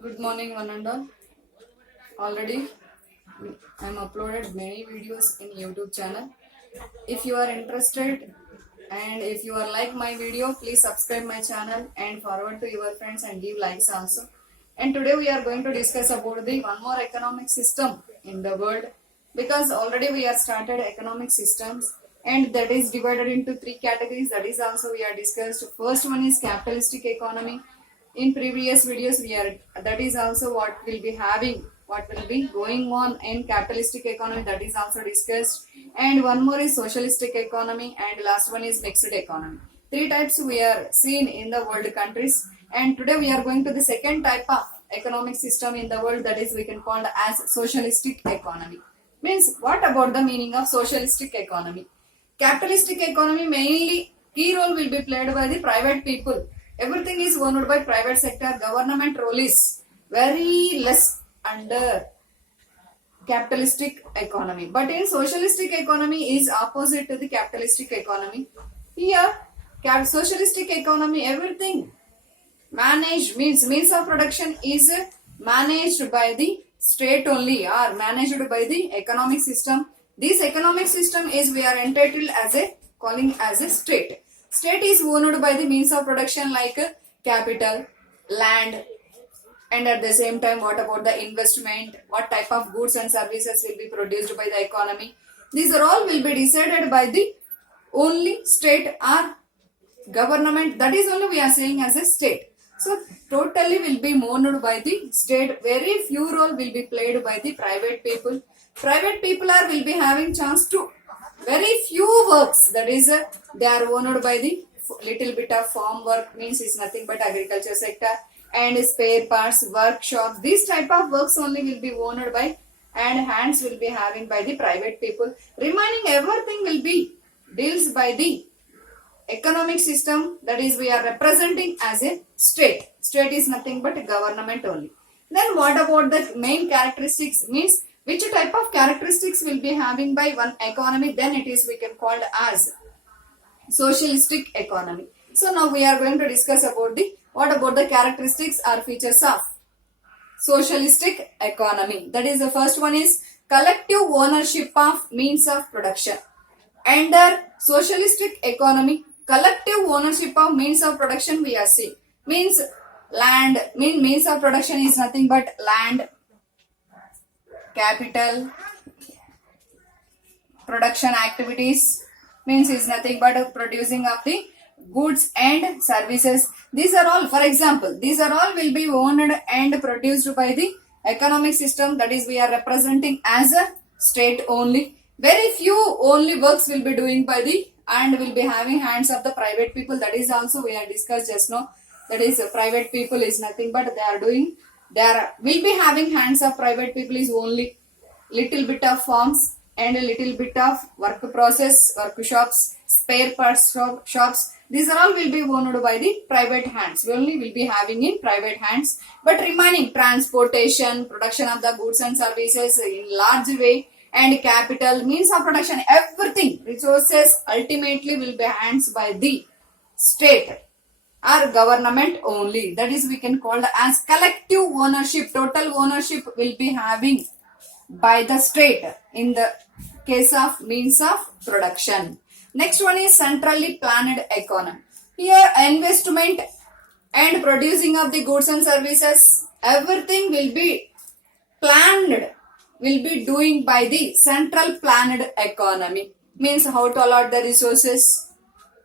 Good morning, one and all. Already, I'm uploaded many videos in YouTube channel. If you are interested and if you are like my video, please subscribe my channel and forward to your friends and give likes also. And today we are going to discuss about the one more economic system in the world, because already we have started economic systems and that is divided into three categories. That is also we are discussed. First one is capitalistic economy. In previous videos we are, that is also what will be having, what will be going on in capitalistic economy, that is also discussed. And one more is socialistic economy, and last one is mixed economy. Three types we are seen in the world countries, and today we are going to the second type of economic system in the world, that is we can call as socialistic economy. Means, what about the meaning of socialistic economy? Capitalistic economy mainly key role will be played by the private people. Everything is owned by private sector. Government role is very less under capitalistic economy. But in socialistic economy is opposite to the capitalistic economy. Here, socialistic economy, everything managed means of production is managed by the state only, or managed by the economic system. This economic system is we are entitled as a calling as a state. State is owned by the means of production like capital, land, and at the same time what about the investment, what type of goods and services will be produced by the economy. These are all will be decided by the only state or government. That is only we are saying as a state. So totally will be owned by the state. Very few role will be played by the private people. Private people are will be having chance to very few works, that is they are owned by the little bit of farm work, means is nothing but agriculture sector, and spare parts workshops. These type of works only will be owned by and hands will be having by the private people. Remaining everything will be deals by the economic system, that is we are representing as a state. State is nothing but government only. Then what about the main characteristics, means which type of characteristics will be having by one economy, then it is we can call as socialistic economy. So now we are going to discuss about the what about the characteristics or features of socialistic economy. That is, the first one is collective ownership of means of production. Under socialistic economy, collective ownership of means of production we are seeing, means land, means of production is nothing but land, capital, production activities, means is nothing but producing of the goods and services. These are all, for example, these are all will be owned and produced by the economic system, that is we are representing as a state only. Very few only works will be doing by the and will be having hands of the private people. That is also we are discussed just now. That is private people is nothing but they are doing, will be having hands of private people is only little bit of farms and a little bit of work process, workshops, spare parts shops. These are all will be owned by the private hands. We only will be having in private hands. But remaining transportation, production of the goods and services in large way, and capital, means of production, everything, resources ultimately will be hands by the state or government only. That is we can call as collective ownership. Total ownership will be having by the state in the case of means of production. Next one is centrally planned economy. Here investment and producing of the goods and services, everything will be planned, will be doing by the central planned economy. Means how to allot the resources.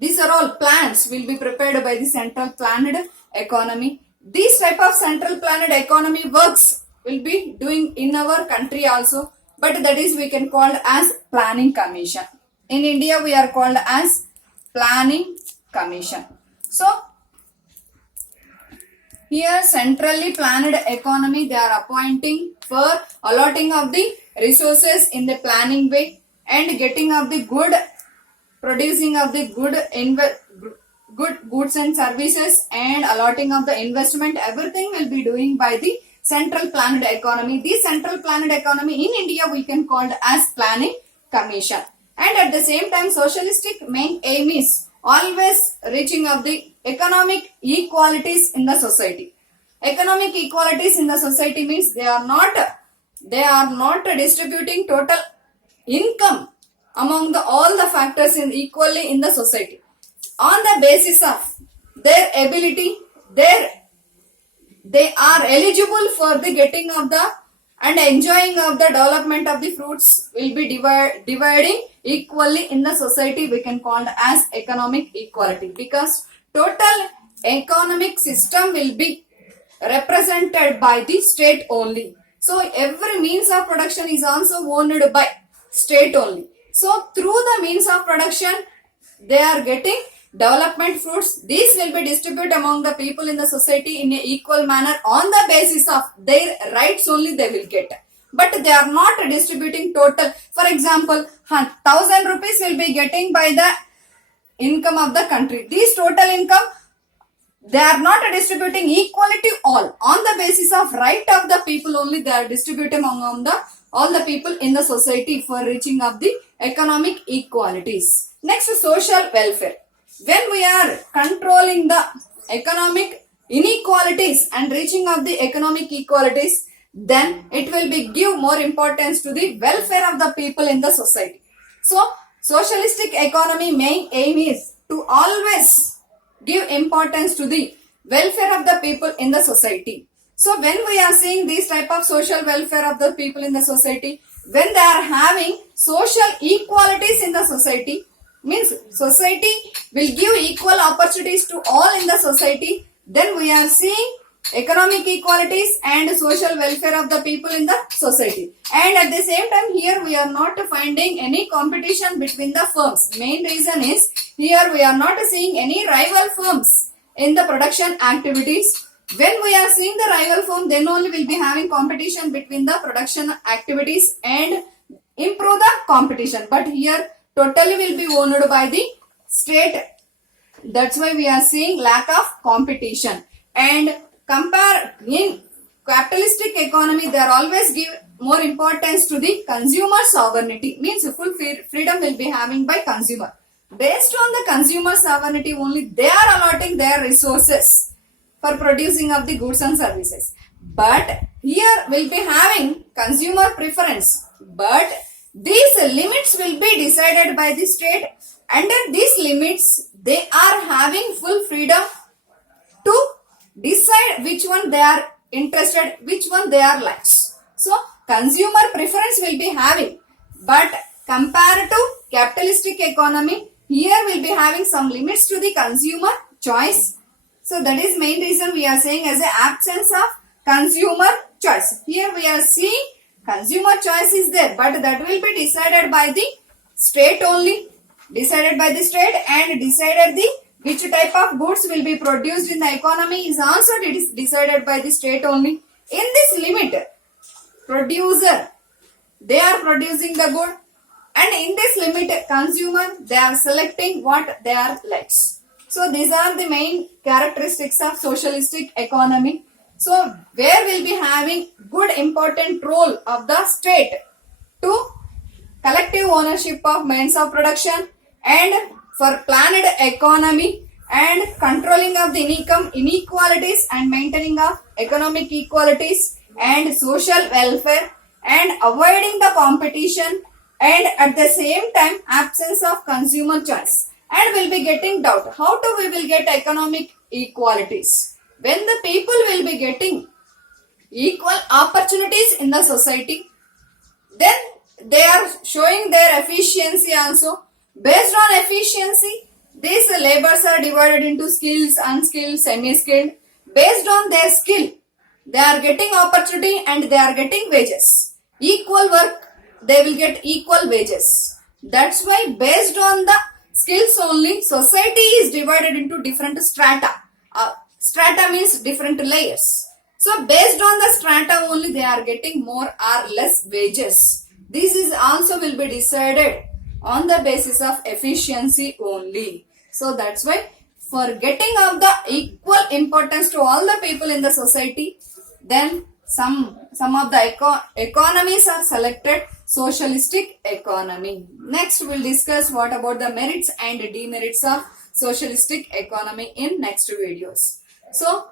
These are all plans will be prepared by the central planned economy. These type of central planned economy works will be doing in our country also, but that is we can call as planning commission. In India we are called as planning commission. So here centrally planned economy, they are appointing for allotting of the resources in the planning way and getting of the good, producing of the good goods and services and allotting of the investment, everything will be doing by the central planned economy. This central planned economy in India we can call as planning commission. And at the same time socialistic main aim is always reaching of the economic equalities in the society. Economic equalities in the society means they are not distributing total income among all the factors equally in the society on the basis of their ability. They are eligible for the getting of the and enjoying of the development of the fruits will be dividing equally in the society. We can call as economic equality, because total economic system will be represented by the state only. So every means of production is also owned by state only. So through the means of production, they are getting development fruits. These will be distributed among the people in the society in an equal manner on the basis of their rights only they will get. But they are not distributing total. For example, 1,000 rupees will be getting by the income of the country. This total income, they are not distributing equally to all. On the basis of right of the people only, they are distributing among all the people in the society for reaching of the economic equalities. Next, social welfare. When we are controlling the economic inequalities and reaching of the economic equalities, then it will be give more importance to the welfare of the people in the society. So, socialistic economy main aim is to always give importance to the welfare of the people in the society. So, when we are seeing this type of social welfare of the people in the society, when they are having social equalities in the society, means society will give equal opportunities to all in the society, then we are seeing economic equalities and social welfare of the people in the society. And at the same time, here we are not finding any competition between the firms. Main reason is here we are not seeing any rival firms in the production activities. When we are seeing the rival firm, then only will be having competition between the production activities and improve the competition. But here totally will be owned by the state. That's why we are seeing lack of competition. And compare in capitalistic economy, they are always give more importance to the consumer sovereignty. Means full freedom will be having by consumer. Based on the consumer sovereignty only, they are allotting their resources for producing of the goods and services. But here will be having consumer preference. But these limits will be decided by the state. Under these limits, they are having full freedom to decide which one they are interested, which one they are likes. So, consumer preference will be having. But compared to capitalistic economy, here will be having some limits to the consumer choice. So, that is main reason we are saying as an absence of consumer choice. Here we are seeing consumer choice is there, but that will be decided by the state only. Decided by the state, and decided the which type of goods will be produced in the economy is also decided by the state only. In this limit, producer, they are producing the good, and in this limit, consumer, they are selecting what they are likes. So these are the main characteristics of socialistic economy. So where will be having good important role of the state to collective ownership of means of production and for planned economy and controlling of the income inequalities and maintaining of economic equalities and social welfare and avoiding the competition and at the same time absence of consumer choice. And we'll be getting doubt how do we will get economic equalities when the people will be getting equal opportunities in the society, then they are showing their efficiency also. Based on efficiency, these labors are divided into skills, unskilled, semi-skilled. Based on their skill, they are getting opportunity and they are getting wages. Equal work, they will get equal wages. That's why based on the skills only, society is divided into different strata. Strata means different layers. So based on the strata only, they are getting more or less wages. This is also will be decided on the basis of efficiency only. So that's why for getting of the equal importance to all the people in the society, then some of the economies are selected socialistic economy. Next we'll discuss what about the merits and demerits of socialistic economy in next videos. So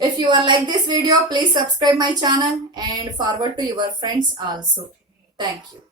If you are like this video, please subscribe my channel and forward to your friends also. Thank you.